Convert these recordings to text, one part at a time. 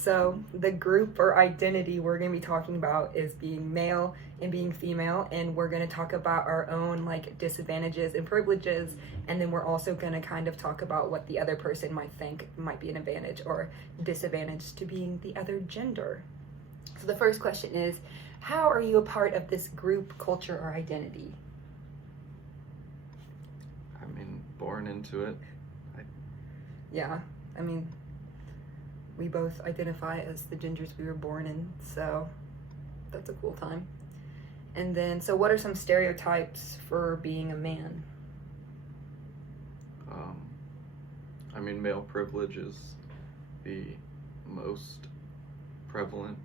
So, the group or identity we're going to be talking about is being male and being female, and we're going to talk about our own like disadvantages and privileges, and then we're also going to kind of talk about what the other person might think might be an advantage or disadvantage to being the other gender. So, the first question is, how are you a part of this group, culture, or identity? I mean, born into it. Yeah, I mean, we both identify as the genders we were born in, so that's a cool time. And then, so what are some stereotypes for being a man? I mean, male privilege is the most prevalent.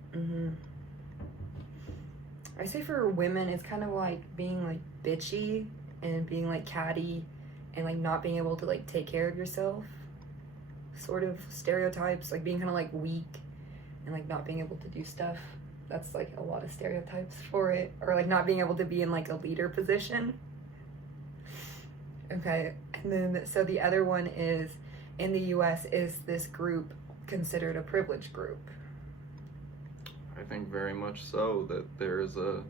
I say for women, it's kind of like being like bitchy and being like catty and like not being able to like take care of yourself. Sort of stereotypes, like being kind of like weak and like not being able to do stuff. That's like a lot of stereotypes for it. Or like not being able to be in like a leader position. Okay, and then so the other one is, in the US, is this group considered a privileged group? I think very much so, that there is a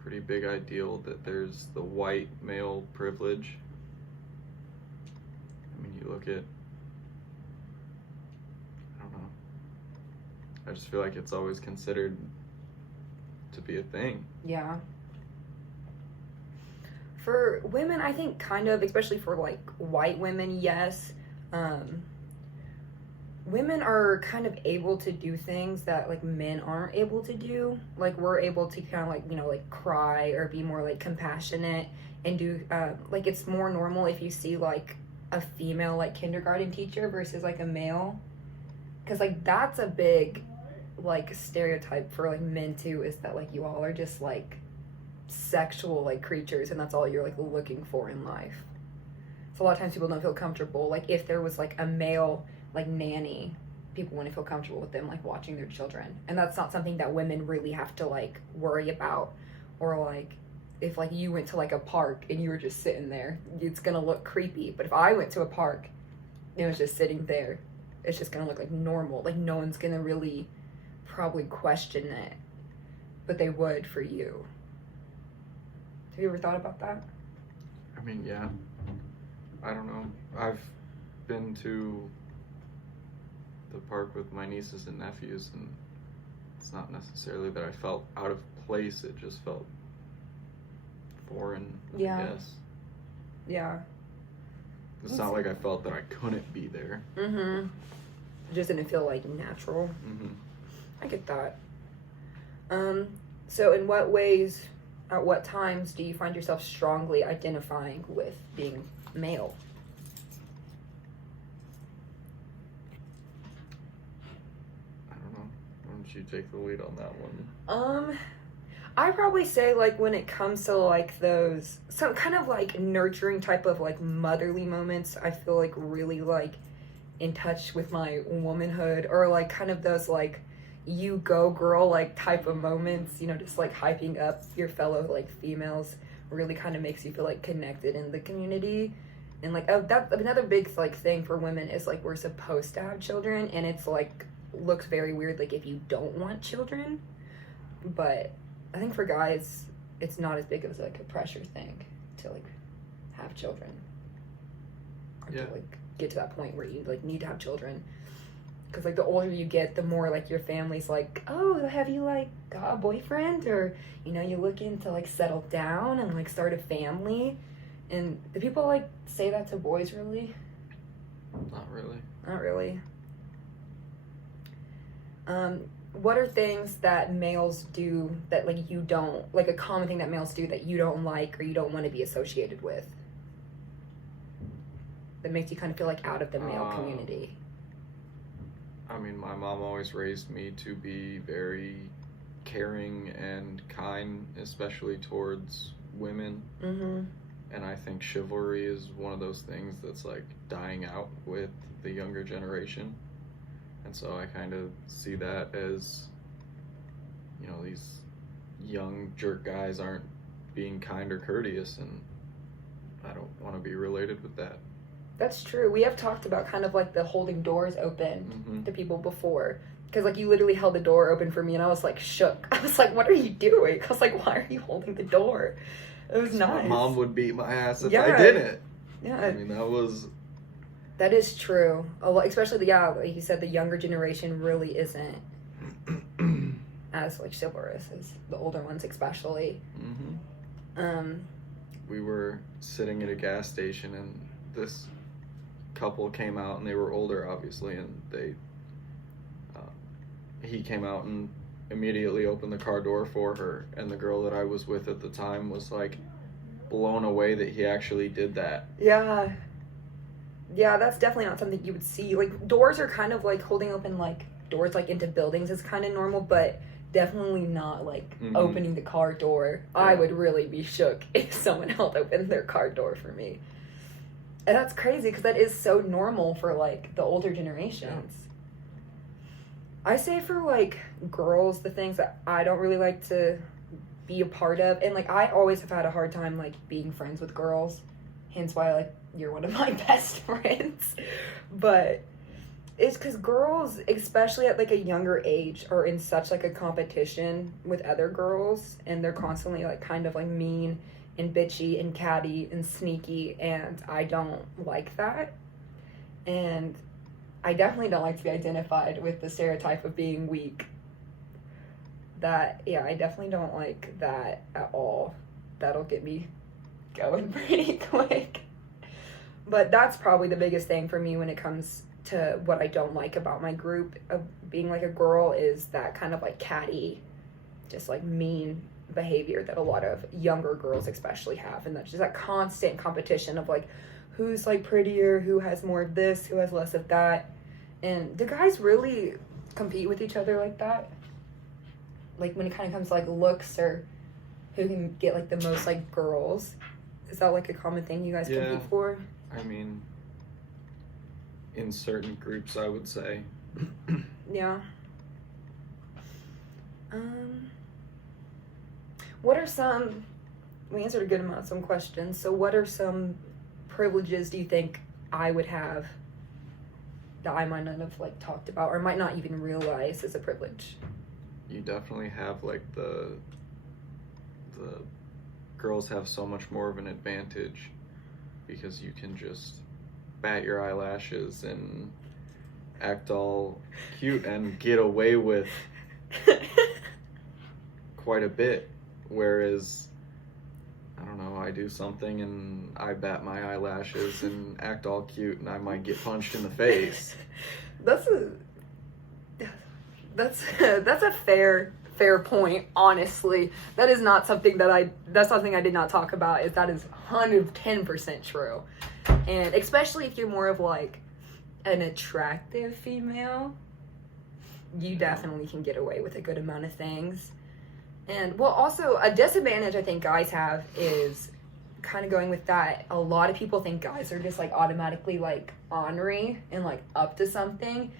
pretty big ideal that there's the white male privilege. I mean, you look at, I don't know, I just feel like it's always considered to be a thing. Yeah. For women, I think kind of, especially for like white women, yes. Women are kind of able to do things that like men aren't able to do. Like we're able to kind of like, you know, like cry or be more like compassionate and do, like it's more normal if you see like a female like kindergarten teacher versus like a male. Because like that's a big like stereotype for like men too, is that like you all are just like sexual like creatures and that's all you're like looking for in life. So a lot of times people don't feel comfortable, like if there was like a male like nanny, people wouldn't feel comfortable with them like watching their children, and that's not something that women really have to like worry about. Or like if like you went to like a park and you were just sitting there, it's gonna look creepy. But if I went to a park and was just sitting there, it's just gonna look like normal. Like no one's gonna really probably question it, but they would for you. Have you ever thought about that? I mean, yeah. I don't know. I've been to the park with my nieces and nephews, and it's not necessarily that I felt out of place. It just felt foreign, Yeah. I guess. Yeah. It's not like I felt that I couldn't be there. It just didn't feel like natural. I get that. So in what ways, at what times do you find yourself strongly identifying with being male? I don't know. Why don't you take the lead on that one? I probably say like when it comes to like those some kind of like nurturing type of like motherly moments, I feel like really like in touch with my womanhood, or like kind of those like you go girl like type of moments, you know, just like hyping up your fellow like females really kind of makes you feel like connected in the community. And like that another big like thing for women is like we're supposed to have children, and it's like looks very weird like if you don't want children. But I think for guys it's not as big of like a pressure thing to like have children, or Yeah. to like get to that point where you like need to have children. Because like the older you get, the more like your family's like, oh, have you like got a boyfriend, or you know, you looking to like settle down and like start a family. And do people like say that to boys really? Not really. Not really. What are things that males do that like you don't, like a common thing that males do that you don't like or you don't want to be associated with, that makes you kind of feel like out of the male community? I mean, my mom always raised me to be very caring and kind, especially towards women. And I think chivalry is one of those things that's like dying out with the younger generation. And so I kind of see that as, you know, these young jerk guys aren't being kind or courteous, and I don't want to be related with that. That's true. We have talked about kind of like the holding doors open to people before. Because, like, you literally held the door open for me, and I was, like, shook. I was like, what are you doing? I was like, why are you holding the door? It was nice. My mom would beat my ass if I didn't. Yeah. I mean, that is true. A lot, especially, like you said, the younger generation really isn't as, like, chivalrous as the older ones, especially. We were sitting at a gas station, and this couple came out, and they were older, obviously, and he came out and immediately opened the car door for her, and the girl that I was with at the time was, like, blown away that he actually did that. Yeah, that's definitely not something you would see. Like, doors are kind of, like, holding open, like, doors, like, into buildings is kind of normal, but definitely not, like, opening the car door. Yeah. I would really be shook if someone held open their car door for me. And that's crazy, because that is so normal for, like, the older generations. Yeah. I say for, like, girls, the things that I don't really like to be a part of, and, like, I always have had a hard time, like, being friends with girls, hence why, like, you're one of my best friends, but it's because girls, especially at, like, a younger age, are in such, like, a competition with other girls, and they're constantly, like, kind of, like, mean and bitchy and catty and sneaky, and I don't like that, and I definitely don't like to be identified with the stereotype of being weak. I definitely don't like that at all. That'll get me going pretty quick. But that's probably the biggest thing for me when it comes to what I don't like about my group of being like a girl, is that kind of like catty, just like mean behavior that a lot of younger girls especially have. And that's just that constant competition of like, who's like prettier, who has more of this, who has less of that. And do guys really compete with each other like that? Like when it kind of comes to like looks, or who can get like the most like girls? Is that like a common thing you guys compete for? I mean, in certain groups, I would say. Yeah. What are some, we answered a good amount of some questions, so what are some privileges do you think I would have that I might not have like talked about, or might not even realize is a privilege? You definitely have like the girls have so much more of an advantage because you can just bat your eyelashes and act all cute and get away with quite a bit, whereas I don't know, I do something and I bat my eyelashes and act all cute and I might get punched in the face. That's a fair point, honestly. That is not something that's something I did not talk about, is that is 110% true. And especially if you're more of like an attractive female, you definitely can get away with a good amount of things. And well, also a disadvantage I think guys have is kind of going with that. A lot of people think guys are just like automatically like ornery and like up to something.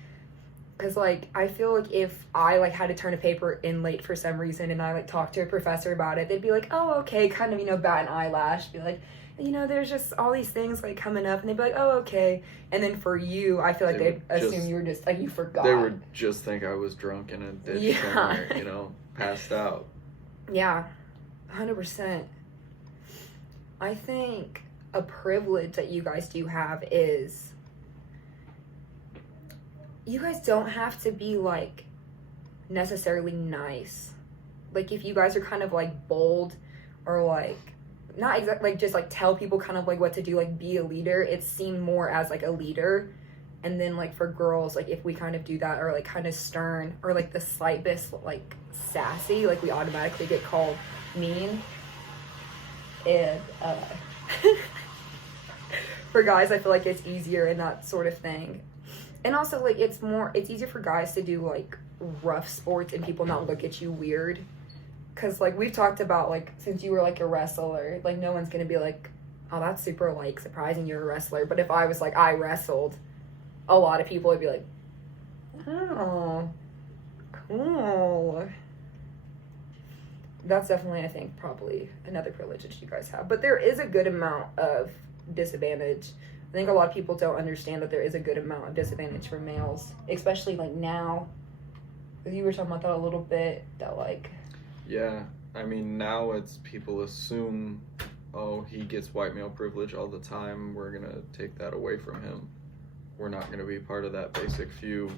Because like I feel like if I like had to turn a paper in late for some reason and I like talked to a professor about it, they'd be like, oh, okay, kind of, you know, bat an eyelash, be like, you know, there's just all these things like coming up, and they'd be like, oh, okay. And then for you, I feel like they'd assume you were just like, you forgot. They would just think I was drunk in a ditch somewhere, you know, passed out. Yeah, 100%. I think a privilege that you guys do have is you guys don't have to be like necessarily nice. Like if you guys are kind of like bold, or like not exactly like just like tell people kind of like what to do, like be a leader, it's seen more as like a leader. And then like for girls, like if we kind of do that, or like kind of stern, or like the slight bit like sassy, like we automatically get called mean. And for guys, I feel like it's easier in that sort of thing. And also like it's easier for guys to do like rough sports and people not look at you weird. Cause like we've talked about like, since you were like a wrestler, like no one's gonna be like, oh, that's super like surprising you're a wrestler. But if I was like, I wrestled, a lot of people would be like, oh, cool. That's definitely, I think, probably another privilege that you guys have. But there is a good amount of disadvantage. think a lot of people don't understand that there is a good amount of disadvantage for males, especially like now. You were talking about that a little bit, that like... Yeah, I mean, now it's people assume, oh, he gets white male privilege all the time, we're gonna take that away from him. We're not gonna be part of that basic few.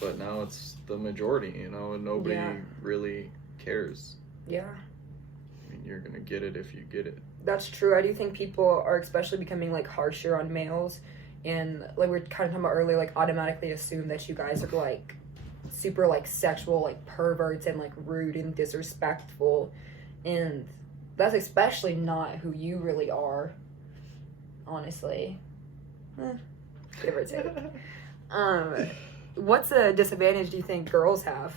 But now it's the majority, you know, and nobody really cares. Yeah. I mean, you're gonna get it if you get it. That's true. I do think people are especially becoming like harsher on males, and like we were kind of talking about earlier, like automatically assume that you guys are like super like sexual, like perverts and like rude and disrespectful, and that's especially not who you really are, honestly. Give or take. What's a disadvantage do you think girls have?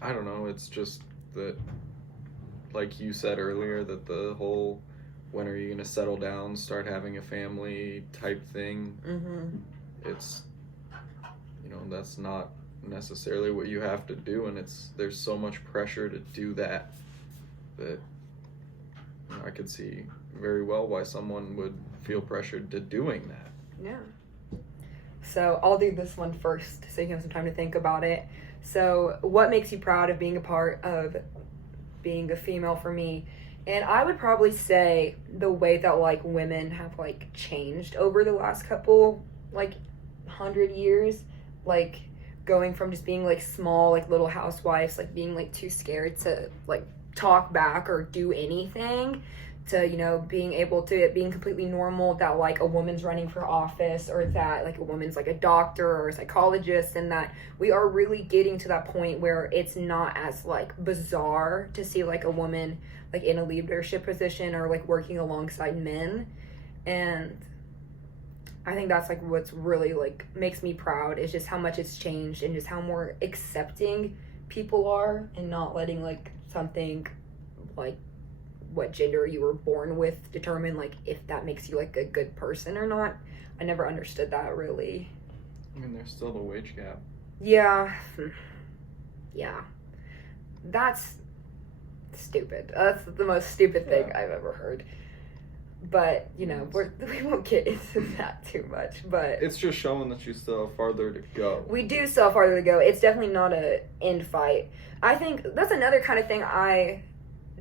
I don't know, it's just that, like you said earlier, that the whole when are you gonna settle down, start having a family type thing, it's, you know, that's not necessarily what you have to do, and there's so much pressure to do that you know, I could see very well why someone would feel pressured to doing that. Yeah. So I'll do this one first so you have some time to think about it. So what makes you proud of being a part of being a female for me? And I would probably say the way that like women have like changed over the last couple like 100 years, like going from just being like small like little housewives, like being like too scared to like talk back or do anything, to, you know, being able to being completely normal, that like a woman's running for office, or that like a woman's like a doctor or a psychologist, and that we are really getting to that point where it's not as like bizarre to see like a woman like in a leadership position or like working alongside men. And I think that's like what's really like makes me proud, is just how much it's changed and just how more accepting people are, and not letting like something like what gender you were born with determine like if that makes you like a good person or not. I never understood that really. I mean, there's still the wage gap. Yeah. That's stupid. That's the most stupid thing I've ever heard. But, you know, we won't get into that too much, but... It's just showing that you still have farther to go. We do still have farther to go. It's definitely not a end fight. I think that's another kind of thing I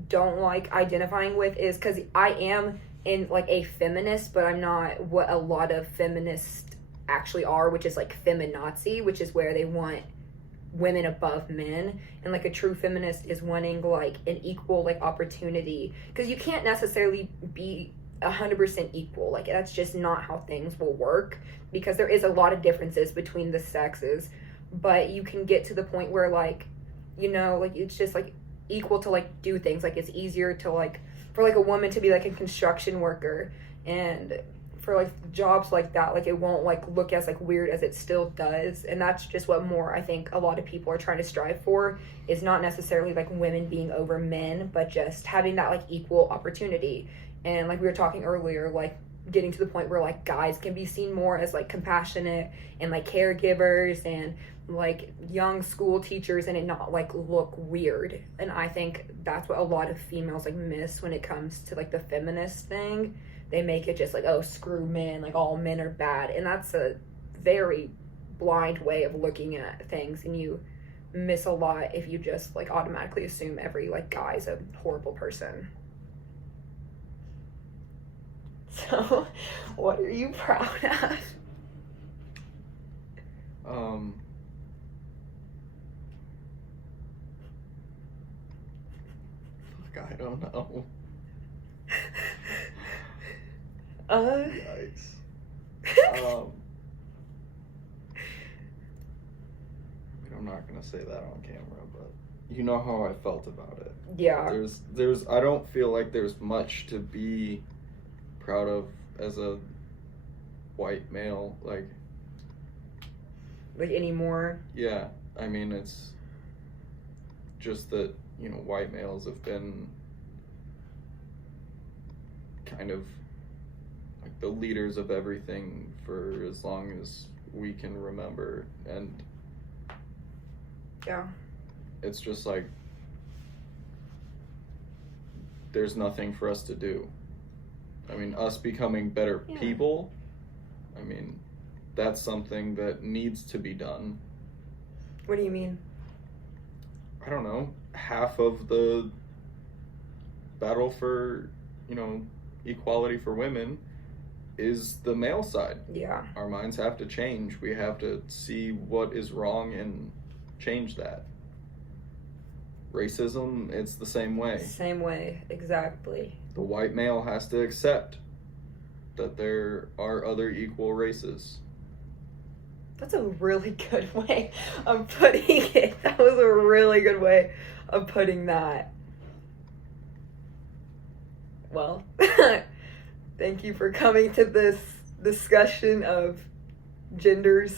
don't like identifying with, is because I am in like a feminist, but I'm not what a lot of feminists actually are, which is like feminazi, which is where they want women above men. And like a true feminist is wanting like an equal like opportunity, because you can't necessarily be 100% equal. Like that's just not how things will work, because there is a lot of differences between the sexes, but you can get to the point where like, you know, like it's just like equal to like do things. Like it's easier to like for like a woman to be like a construction worker, and for like jobs like that, like it won't like look as like weird as it still does. And that's just what more I think a lot of people are trying to strive for, is not necessarily like women being over men, but just having that like equal opportunity. And like we were talking earlier, like getting to the point where like guys can be seen more as like compassionate and like caregivers and like young school teachers, and it not like look weird. And I think that's what a lot of females like miss when it comes to like the feminist thing. They make it just like, oh, screw men, like all men are bad. And that's a very blind way of looking at things, and you miss a lot if you just like automatically assume every like guy's a horrible person. So, what are you proud of? I don't know. Yikes. I'm not gonna say that on camera, but you know how I felt about it. Yeah. There's I don't feel like there's much to be proud of as a white male, like anymore. Yeah, I mean, it's just that, you know, white males have been kind of like the leaders of everything for as long as we can remember, and yeah, it's just like there's nothing for us to do. I mean, us becoming better Yeah. people, I mean, that's something that needs to be done. What do you mean? I don't know, half of the battle for, equality for women is the male side. Yeah. Our minds have to change. We have to see what is wrong and change that. Racism, it's the same way. Same way, exactly. The white male has to accept that there are other equal races. That's a really good way of putting it. That was a really good way of putting that. Well, thank you for coming to this discussion of genders.